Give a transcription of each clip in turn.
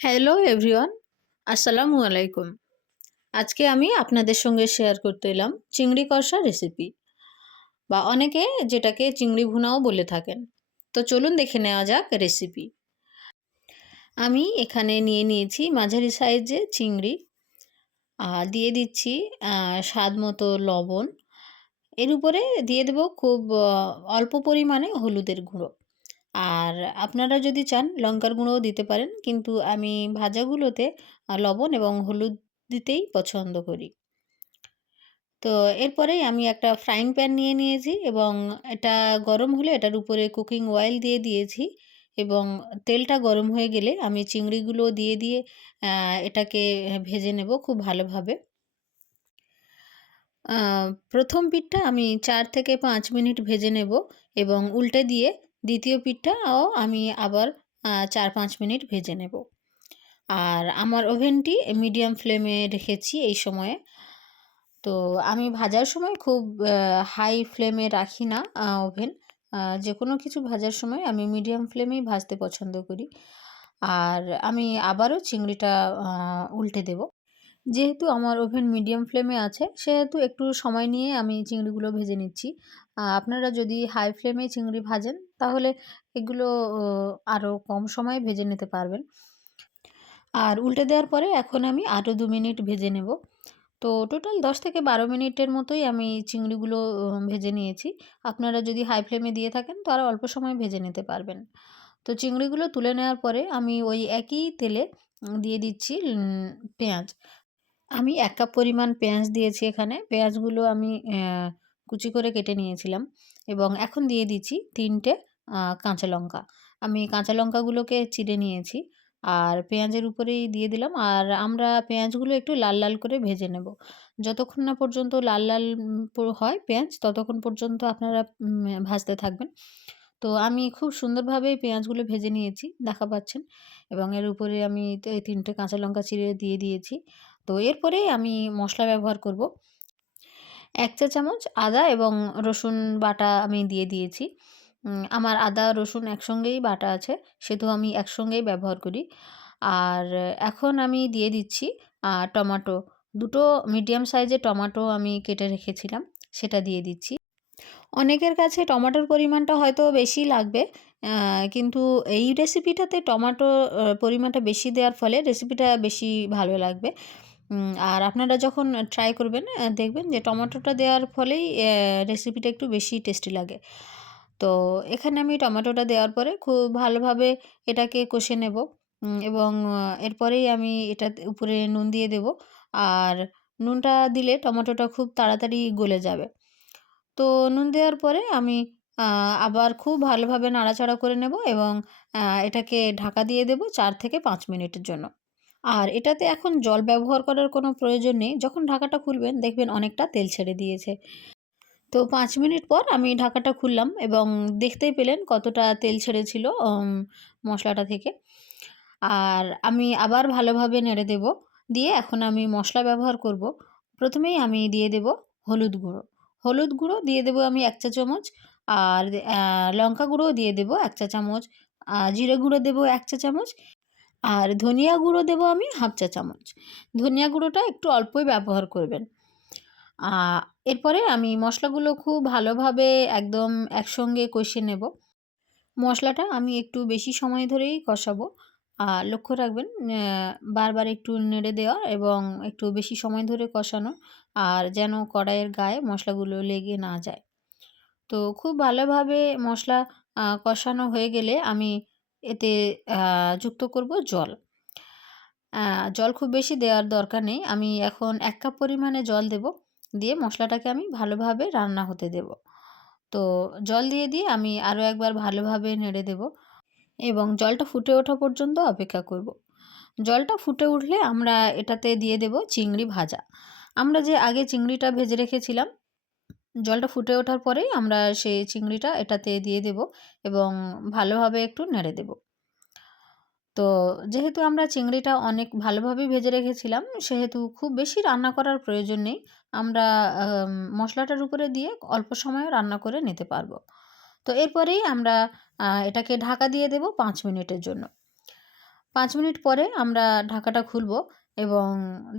Hello everyone, আসসালামু আলাইকুম। আজকে আমি আপনাদের সঙ্গে শেয়ার করতে এলাম চিংড়ি কষা রেসিপি, বা অনেকে যেটাকে চিংড়ি ভুনাও বলে থাকেন। তো চলুন দেখে নেওয়া যাক রেসিপি। আমি এখানে নিয়ে নিয়েছি মাঝারি সাইজের চিংড়ি, দিয়ে দিচ্ছি স্বাদ মতো লবণ। এর উপরে দিয়ে দেব খুব অল্প পরিমাণে হলুদের গুঁড়ো। আর আপনারা যদি চান লঙ্কার গুঁড়োও দিতে পারেন, কিন্তু আমি ভাজাগুলোতে লবণ এবং হলুদ দিতেই পছন্দ করি। তো এরপরেই আমি একটা ফ্রাইং প্যান নিয়ে নিয়েছি এবং এটা গরম হলে এটার উপরে কুকিং অয়েল দিয়ে দিয়েছি, এবং তেলটা গরম হয়ে গেলে আমি চিংড়িগুলো দিয়ে এটাকে ভেজে নেব খুব ভালোভাবে। আ ১ম পিঠটা আমি ৪ থেকে ৫ মিনিট ভেজে নেব, এবং উল্টে দিয়ে দ্বিতীয় পিঠটাও আমি আবার ৪-৫ মিনিট ভেজে নেব। আর আমার ওভেনটি মিডিয়াম ফ্লেমে রেখেছি এই সময়ে। তো আমি ভাজার সময় খুব হাই ফ্লেমে রাখি না ওভেন। যেকোনো কিছু ভাজার সময় আমি মিডিয়াম ফ্লেমেই ভাজতে পছন্দ করি। আর আমি আবারও চিংড়িটা উল্টে দেব। যেহেতু আমার ওভেন মিডিয়াম ফ্লেমে আছে, সেহেতু একটু সময় নিয়ে আমি চিংড়িগুলো ভেজে নিচ্ছি। আপনারা যদি হাই ফ্লেমে চিংড়ি ভাজেন, তাহলে এগুলো ও আরও কম সময়ে ভেজে নিতে পারবেন। আর উল্টে দেওয়ার পরে এখন আমি আরও ২ মিনিট ভেজে নেব। তো টোটাল ১০ থেকে ১২ মিনিটের মতোই আমি চিংড়িগুলো ভেজে নিয়েছি। আপনারা যদি হাই ফ্লেমে দিয়ে থাকেন, তো আরও অল্প সময় ভেজে নিতে পারবেন। তো চিংড়িগুলো তুলে নেওয়ার পরে আমি ওই একই তেলে দিয়ে দিচ্ছি পেঁয়াজ। আমি ১ কাপ পরিমাণ পেঁয়াজ দিয়েছি এখানে। পেঁয়াজগুলো আমি কুচি করে কেটে নিয়েছিলাম, এবং এখন দিয়ে দিচ্ছি ৩ টে কাঁচা লঙ্কা। আমি কাঁচা লঙ্কাগুলোকে চিড়ে নিয়েছি, আর পেঁয়াজের উপরেই দিয়ে দিলাম। আর আমরা পেঁয়াজগুলো একটু লাল, লাল করে ভেজে নেব। যতক্ষণ না পর্যন্ত লাল, লাল হয় পেঁয়াজ, ততক্ষণ পর্যন্ত আপনারা ভাজতে থাকবেন। তো আমি খুব সুন্দরভাবে পেঁয়াজগুলো ভেজে নিয়েছি, দেখা পাচ্ছেন, এবং এর উপরে আমি ৩ টে কাঁচা লঙ্কা চিড়ে দিয়ে দিয়েছি। তো এরপরে আমি মশলা ব্যবহার করব। ১ চা চামচ আদা এবং রসুন বাটা আমি দিয়ে দিয়েছি। আমার আদা রসুন একসঙ্গেই বাটা আছে, সেহেতু আমি একসঙ্গেই ব্যবহার করি। আর এখন আমি দিয়ে দিচ্ছি টমাটো। ২ টো মিডিয়াম সাইজের টমাটো আমি কেটে রেখেছিলাম, সেটা দিয়ে দিচ্ছি। অনেকের কাছে টমাটোর পরিমাণটা হয়তো বেশি লাগবে। আ কিন্তু এই রেসিপিটাতে টমাটোর পরিমাণটা বেশি দেওয়ার ফলে রেসিপিটা বেশি ভালো লাগবে। আর আপনারা যখন ট্রাই করবেন, দেখবেন যে টমেটোটা দেওয়ার ফলেই রেসিপিটা একটু বেশি টেস্টি লাগে। তো এখানে আমি টমেটোটা দেওয়ার পরে খুব ভালোভাবে এটাকে কষে নেব, এবং এরপরেই আমি এটাতে উপরে নুন দিয়ে দেব। আর নুনটা দিলে টমেটোটা খুব তাড়াতাড়ি গলে যাবে। তো নুন দেওয়ার পরে আমি আ আবার খুব ভালোভাবে নাড়াচাড়া করে নেব, এবং এটাকে ঢাকা দিয়ে দেব ৪ থেকে ৫ মিনিটের জন্য। আর এটাতে এখন জল ব্যবহার করার কোনো প্রয়োজন নেই। যখন ঢাকাটা খুলবেন, দেখবেন অনেকটা তেল ছেড়ে দিয়েছে। তো ৫ মিনিট পর আমি ঢাকাটা খুললাম, এবং দেখতেই পেলেন কতটা তেল ছেড়েছিল মশলাটা থেকে। আর আমি আবার ভালোভাবে নেড়ে দেব। দিয়ে এখন আমি মশলা ব্যবহার করব। ১ম এই আমি দিয়ে দেব হলুদ গুঁড়ো। হলুদ গুঁড়ো দিয়ে দেব আমি ১ চা চামচ। আর লঙ্কা গুঁড়োও দিয়ে দেব ১ চা চামচ। জিরে গুঁড়ো দেব ১ চা চামচ। আর ধনিয়া গুঁড়ো দেব আমি 1/2 চা চামচ। ধনিয়া গুঁড়োটা একটু অল্পই ব্যবহার করবেন। আ এরপরে আমি মশলাগুলো খুব ভালোভাবে একদম একসঙ্গে কষে নেব। মশলাটা আমি একটু বেশি সময় ধরেই কষাবো। লক্ষ্য রাখবেন বারবার একটু নেড়ে দেওয়া, এবং একটু বেশি সময় ধরে কষানো, আর যেন কড়াইয়ের গায়ে মশলাগুলো লেগে না যায়। তো খুব ভালোভাবে মশলা কষানো হয়ে গেলে আমি এতে আ যুক্ত করব জল। আ জল খুব বেশি দেওয়ার দরকার নেই। আমি এখন ১ কাপ পরিমাণে জল দেব। দিয়ে মশলাটাকে আমি ভালোভাবে রান্না হতে দেব। তো জল দিয়ে আমি আরও একবার ভালোভাবে নেড়ে দেব, এবং জলটা ফুটে ওঠা পর্যন্ত অপেক্ষা করব। জলটা ফুটে উঠলে আমরা এটাতে দিয়ে দেব চিংড়ি ভাজা। আমরা যে আগে চিংড়িটা ভেজে রেখেছিলাম, জলটা ফুটে ওঠার পরেই আমরা সেই চিংড়িটা এটাতে দিয়ে দেব, এবং ভালোভাবে একটু নেড়ে দেব। তো যেহেতু আমরা চিংড়িটা অনেক ভালোভাবেই ভেজে রেখেছিলাম, সেহেতু খুব বেশি রান্না করার প্রয়োজন নেই। আমরা মশলাটার উপরে দিয়ে অল্প সময়ে রান্না করে নিতে পারব। তো এরপরেই আমরা এটাকে ঢাকা দিয়ে দেব ৫ মিনিটের জন্য। 5 মিনিট পরে আমরা ঢাকাটা খুলব এবং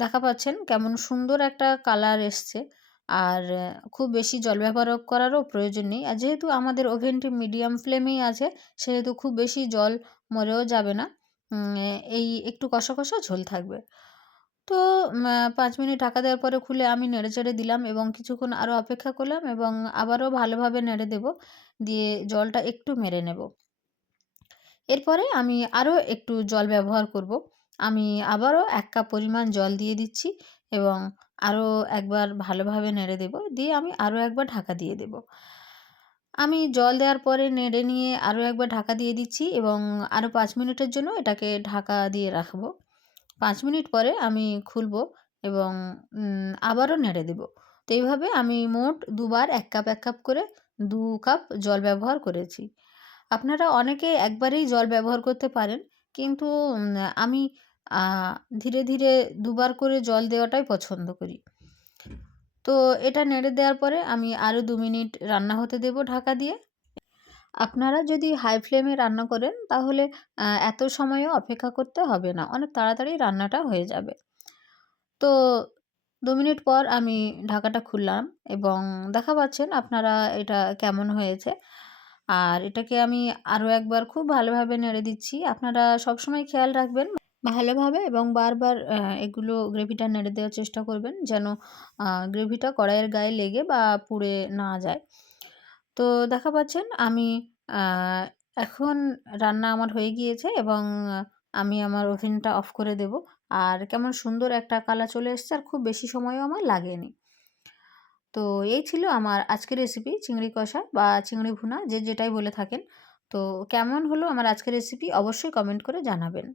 দেখা পাচ্ছেন কেমন সুন্দর একটা কালার এসছে। আর খুব বেশি জল ব্যবহার করারও প্রয়োজন নেই। আর যেহেতু আমাদের ওভেনটি মিডিয়াম ফ্লেমেই আছে, সেহেতু খুব বেশি জল মরেও যাবে না। এই একটু কষা, কষা ঝোল থাকবে। তো ৫ মিনিট ঢাকা দেওয়ার পরে খুলে আমি নেড়েচেড়ে দিলাম এবং কিছুক্ষণ আরও অপেক্ষা করলাম এবং আবারও ভালোভাবে নেড়ে দেব। দিয়ে জলটা একটু মেরে নেব। এরপরে আমি আরও একটু জল ব্যবহার করব। আমি আবারও ১ কাপ পরিমাণ জল দিয়ে দিচ্ছি এবং আরও একবার ভালোভাবে নেড়ে দেব। দিয়ে আমি আরও একবার ঢাকা দিয়ে দেব। আমি জল দেওয়ার পরে নেড়ে নিয়ে আরও একবার ঢাকা দিয়ে দিচ্ছি এবং আরও ৫ মিনিটের জন্য এটাকে ঢাকা দিয়ে রাখব। ৫ মিনিট পরে আমি খুলব এবং আবারও নেড়ে দেব। তো এইভাবে আমি মোট দুবার ১ কাপ, ১ কাপ করে ২ কাপ জল ব্যবহার করেছি। আপনারা অনেকে একবারেই জল ব্যবহার করতে পারেন। কিন্তু আমি আ ধীরে, ধীরে দুবার করে জল দেওয়াটাই পছন্দ করি। তো এটা নেড়ে দেওয়ার পরে আমি আরও ২ মিনিট রান্না হতে দেব ঢাকা দিয়ে। আপনারা যদি হাই ফ্লেমে রান্না করেন তাহলে এত সময়ও অপেক্ষা করতে হবে না। অনেক তাড়াতাড়ি রান্নাটা হয়ে যাবে। তো ২ মিনিট পর আমি ঢাকাটা খুললাম এবং দেখা পাচ্ছেন আপনারা এটা কেমন হয়েছে। আর এটাকে আমি আরও একবার খুব ভালোভাবে নেড়ে দিচ্ছি। আপনারা সবসময় খেয়াল রাখবেন ভালোভাবে এবং বারবার এগুলো গ্রেভিটা নেড়ে দেওয়ার চেষ্টা করবেন যেন গ্রেভিটা কড়াইয়ের গায়ে লেগে বা পুড়ে না যায়। তো দেখা পাচ্ছেন আমি আ এখন রান্না আমার হয়ে গিয়েছে এবং আমি আমার ওভেনটা অফ করে দেব। আর কেমন সুন্দর একটা কালার চলে এসছে আর খুব বেশি সময়ও আমার লাগেনি। তো এই ছিল আমার আজকের রেসিপি চিংড়ি কষা বা চিংড়ি ভুনা যে যেটাই বলে থাকেন। তো কেমন হলো আমার আজকের রেসিপি অবশ্যই কমেন্ট করে জানাবেন।